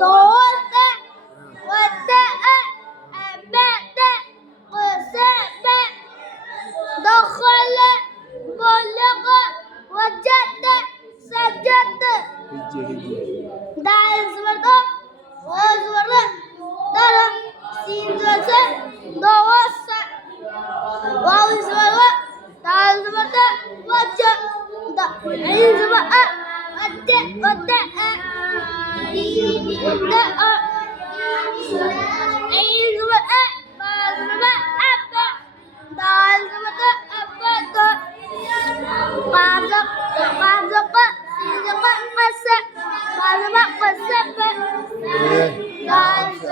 دخلت وتأبت قسمت دخل بلغ وجد سجد هجي دال زبردة وزبردة دار سين زبردة دوس واو زبردة دال زبردة وجه عين زبردة ودأ عين زبردة ما زبردة أبا دال زبردة أبا قازق سيزق قسق قازق قسق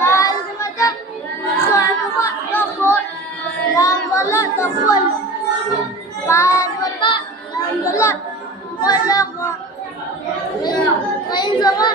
دال زبردة خازق دخول لام ظل دخول قازق لام ظل خلق غين زبر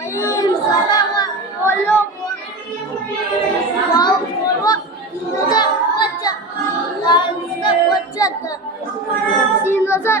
غين زبر خلق واو زبر وجه دال زبر وجد سين زبر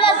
جد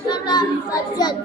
سجد